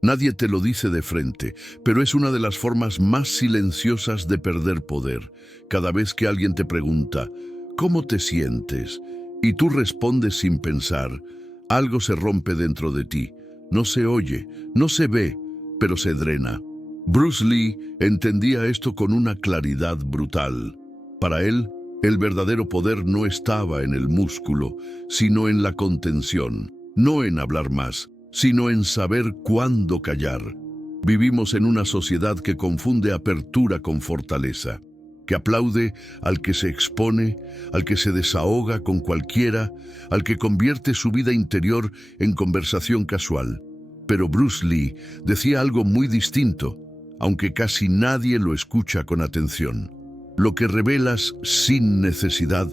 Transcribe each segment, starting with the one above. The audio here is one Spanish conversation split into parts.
Nadie te lo dice de frente, pero es una de las formas más silenciosas de perder poder. Cada vez que alguien te pregunta, ¿cómo te sientes? Y tú respondes sin pensar, algo se rompe dentro de ti. No se oye, no se ve, pero se drena. Bruce Lee entendía esto con una claridad brutal. Para él, el verdadero poder no estaba en el músculo, sino en la contención, no en hablar más, sino en saber cuándo callar. Vivimos en una sociedad que confunde apertura con fortaleza, que aplaude al que se expone, al que se desahoga con cualquiera, al que convierte su vida interior en conversación casual. Pero Bruce Lee decía algo muy distinto, aunque casi nadie lo escucha con atención. Lo que revelas sin necesidad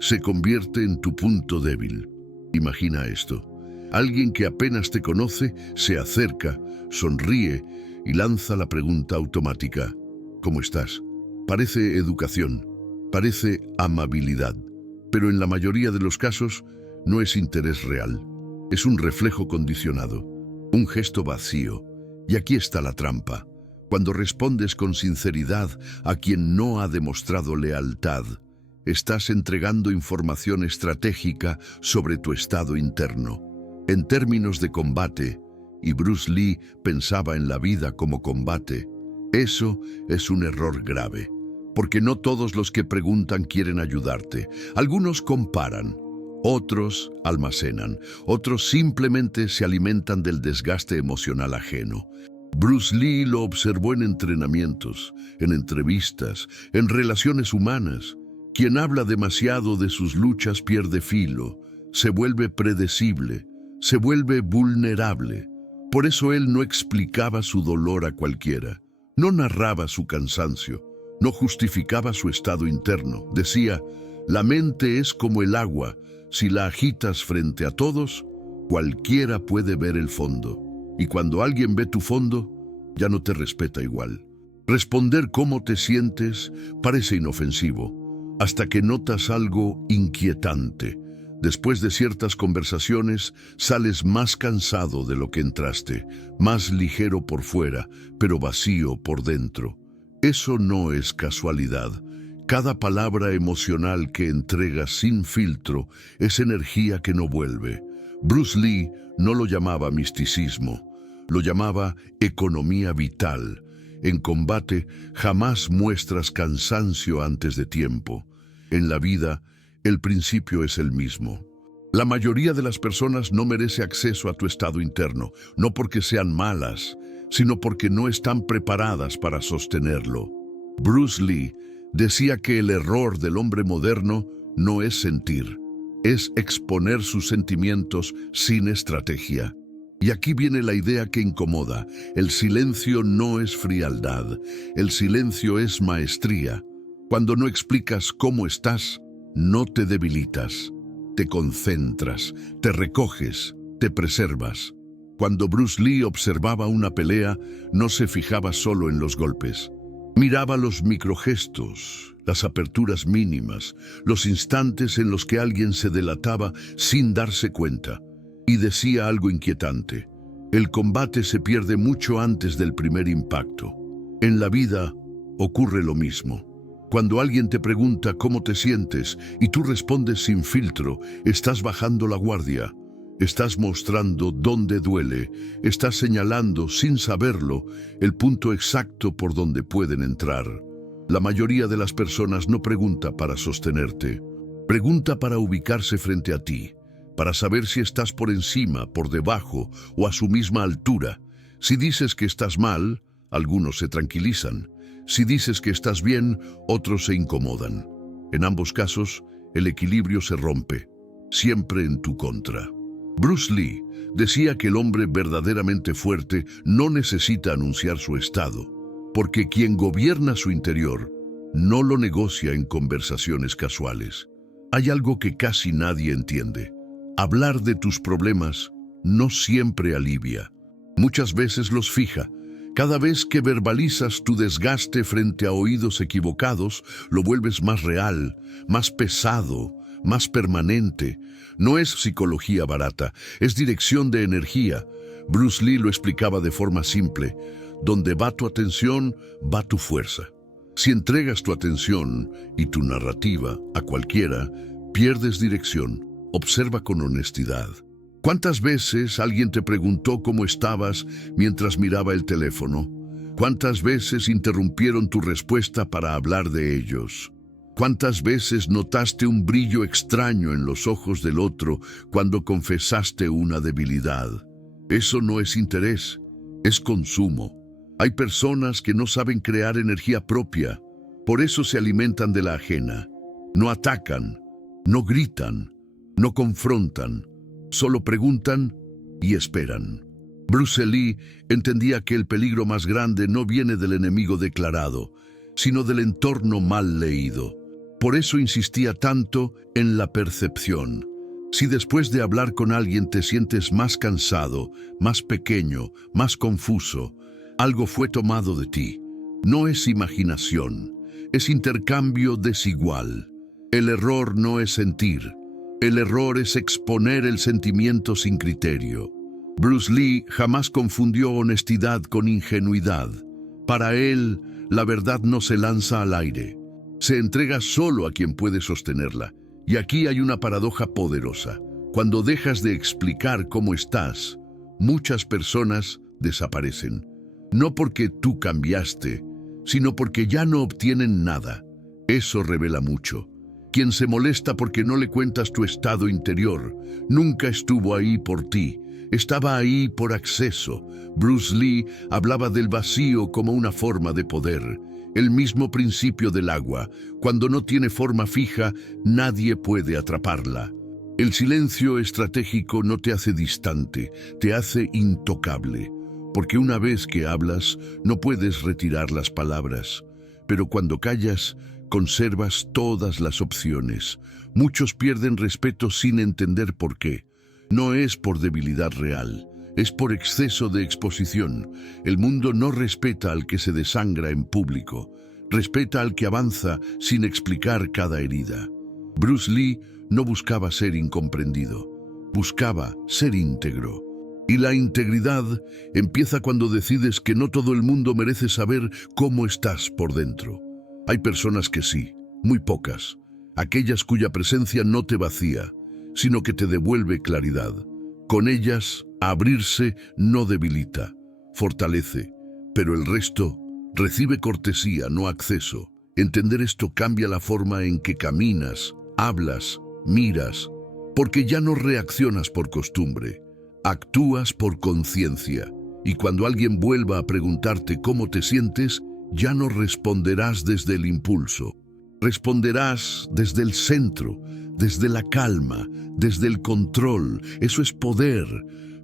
se convierte en tu punto débil. Imagina esto. Alguien que apenas te conoce se acerca, sonríe y lanza la pregunta automática. ¿Cómo estás? Parece educación, parece amabilidad, pero en la mayoría de los casos no es interés real. Es un reflejo condicionado, un gesto vacío. Y aquí está la trampa. Cuando respondes con sinceridad a quien no ha demostrado lealtad, estás entregando información estratégica sobre tu estado interno. En términos de combate, y Bruce Lee pensaba en la vida como combate, eso es un error grave, porque no todos los que preguntan quieren ayudarte. Algunos comparan, otros almacenan, otros simplemente se alimentan del desgaste emocional ajeno. Bruce Lee lo observó en entrenamientos, en entrevistas, en relaciones humanas. Quien habla demasiado de sus luchas pierde filo, se vuelve predecible, se vuelve vulnerable. Por eso él no explicaba su dolor a cualquiera, no narraba su cansancio, no justificaba su estado interno. Decía, la mente es como el agua, si la agitas frente a todos, cualquiera puede ver el fondo. Y cuando alguien ve tu fondo, ya no te respeta igual. Responder cómo te sientes parece inofensivo, hasta que notas algo inquietante. Después de ciertas conversaciones, sales más cansado de lo que entraste, más ligero por fuera, pero vacío por dentro. Eso no es casualidad. Cada palabra emocional que entregas sin filtro es energía que no vuelve. Bruce Lee no lo llamaba misticismo, lo llamaba economía vital. En combate jamás muestras cansancio antes de tiempo. En la vida, el principio es el mismo. La mayoría de las personas no merece acceso a tu estado interno, no porque sean malas, sino porque no están preparadas para sostenerlo. Bruce Lee decía que el error del hombre moderno no es sentir, es exponer sus sentimientos sin estrategia. Y aquí viene la idea que incomoda. El silencio no es frialdad, el silencio es maestría. Cuando no explicas cómo estás, no te debilitas, te concentras, te recoges, te preservas. Cuando Bruce Lee observaba una pelea, no se fijaba solo en los golpes. Miraba los microgestos, las aperturas mínimas, los instantes en los que alguien se delataba sin darse cuenta. Y decía algo inquietante. El combate se pierde mucho antes del primer impacto. En la vida ocurre lo mismo. Cuando alguien te pregunta cómo te sientes y tú respondes sin filtro, estás bajando la guardia. Estás mostrando dónde duele, estás señalando, sin saberlo, el punto exacto por donde pueden entrar. La mayoría de las personas no pregunta para sostenerte, pregunta para ubicarse frente a ti, para saber si estás por encima, por debajo o a su misma altura. Si dices que estás mal, algunos se tranquilizan. Si dices que estás bien, otros se incomodan. En ambos casos, el equilibrio se rompe, siempre en tu contra. Bruce Lee decía que el hombre verdaderamente fuerte no necesita anunciar su estado, porque quien gobierna su interior no lo negocia en conversaciones casuales. Hay algo que casi nadie entiende. Hablar de tus problemas no siempre alivia. Muchas veces los fija. Cada vez que verbalizas tu desgaste frente a oídos equivocados, lo vuelves más real, más pesado, más permanente. No es psicología barata, es dirección de energía. Bruce Lee lo explicaba de forma simple: donde va tu atención, va tu fuerza. Si entregas tu atención y tu narrativa a cualquiera, pierdes dirección. Observa con honestidad. ¿Cuántas veces alguien te preguntó cómo estabas mientras miraba el teléfono? ¿Cuántas veces interrumpieron tu respuesta para hablar de ellos? ¿Cuántas veces notaste un brillo extraño en los ojos del otro cuando confesaste una debilidad? Eso no es interés, es consumo. Hay personas que no saben crear energía propia, por eso se alimentan de la ajena. No atacan, no gritan, no confrontan, solo preguntan y esperan. Bruce Lee entendía que el peligro más grande no viene del enemigo declarado, sino del entorno mal leído. Por eso insistía tanto en la percepción. Si después de hablar con alguien te sientes más cansado, más pequeño, más confuso, algo fue tomado de ti. No es imaginación, es intercambio desigual. El error no es sentir, el error es exponer el sentimiento sin criterio. Bruce Lee jamás confundió honestidad con ingenuidad. Para él, la verdad no se lanza al aire. Se entrega solo a quien puede sostenerla. Y aquí hay una paradoja poderosa. Cuando dejas de explicar cómo estás, muchas personas desaparecen. No porque tú cambiaste, sino porque ya no obtienen nada. Eso revela mucho. Quien se molesta porque no le cuentas tu estado interior, nunca estuvo ahí por ti. Estaba ahí por acceso. Bruce Lee hablaba del vacío como una forma de poder. El mismo principio del agua. Cuando no tiene forma fija, nadie puede atraparla. El silencio estratégico no te hace distante, te hace intocable. Porque una vez que hablas, no puedes retirar las palabras. Pero cuando callas, conservas todas las opciones. Muchos pierden respeto sin entender por qué. No es por debilidad real, es por exceso de exposición. El mundo no respeta al que se desangra en público, respeta al que avanza sin explicar cada herida. Bruce Lee no buscaba ser incomprendido, buscaba ser íntegro. Y la integridad empieza cuando decides que no todo el mundo merece saber cómo estás por dentro. Hay personas que sí, muy pocas, aquellas cuya presencia no te vacía, sino que te devuelve claridad. Con ellas, abrirse no debilita, fortalece, pero el resto recibe cortesía, no acceso. Entender esto cambia la forma en que caminas, hablas, miras, porque ya no reaccionas por costumbre, actúas por conciencia. Y cuando alguien vuelva a preguntarte cómo te sientes, ya no responderás desde el impulso. Responderás desde el centro, desde la calma, desde el control. Eso es poder.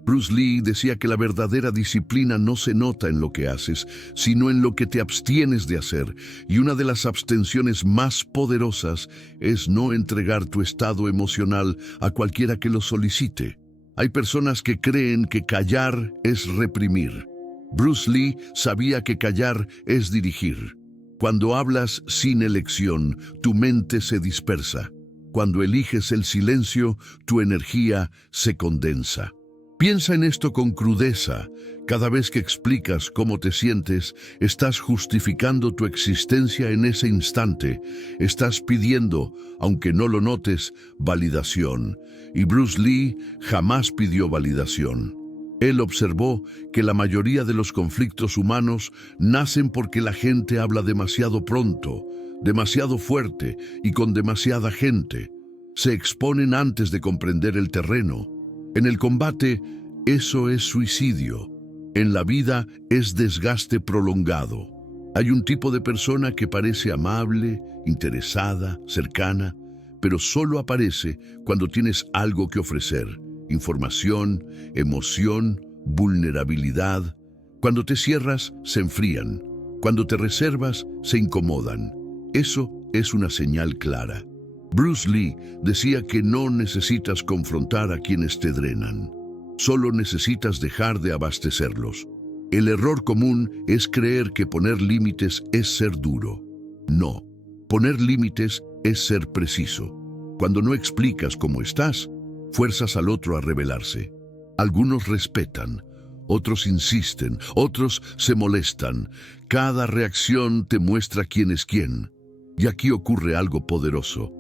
Bruce Lee decía que la verdadera disciplina no se nota en lo que haces, sino en lo que te abstienes de hacer. Y una de las abstenciones más poderosas es no entregar tu estado emocional a cualquiera que lo solicite. Hay personas que creen que callar es reprimir. Bruce Lee sabía que callar es dirigir. Cuando hablas sin elección, tu mente se dispersa. Cuando eliges el silencio, tu energía se condensa. Piensa en esto con crudeza. Cada vez que explicas cómo te sientes, estás justificando tu existencia en ese instante. Estás pidiendo, aunque no lo notes, validación. Y Bruce Lee jamás pidió validación. Él observó que la mayoría de los conflictos humanos nacen porque la gente habla demasiado pronto, demasiado fuerte y con demasiada gente. Se exponen antes de comprender el terreno. En el combate, eso es suicidio. En la vida es desgaste prolongado. Hay un tipo de persona que parece amable, interesada, cercana, pero solo aparece cuando tienes algo que ofrecer. Información, emoción, vulnerabilidad. Cuando te cierras, se enfrían. Cuando te reservas, se incomodan. Eso es una señal clara. Bruce Lee decía que no necesitas confrontar a quienes te drenan. Solo necesitas dejar de abastecerlos. El error común es creer que poner límites es ser duro. No, poner límites es ser preciso. Cuando no explicas cómo estás, fuerzas al otro a rebelarse. Algunos respetan, Otros insisten, otros se molestan. Cada reacción te muestra quién es quién. Y aquí ocurre algo poderoso.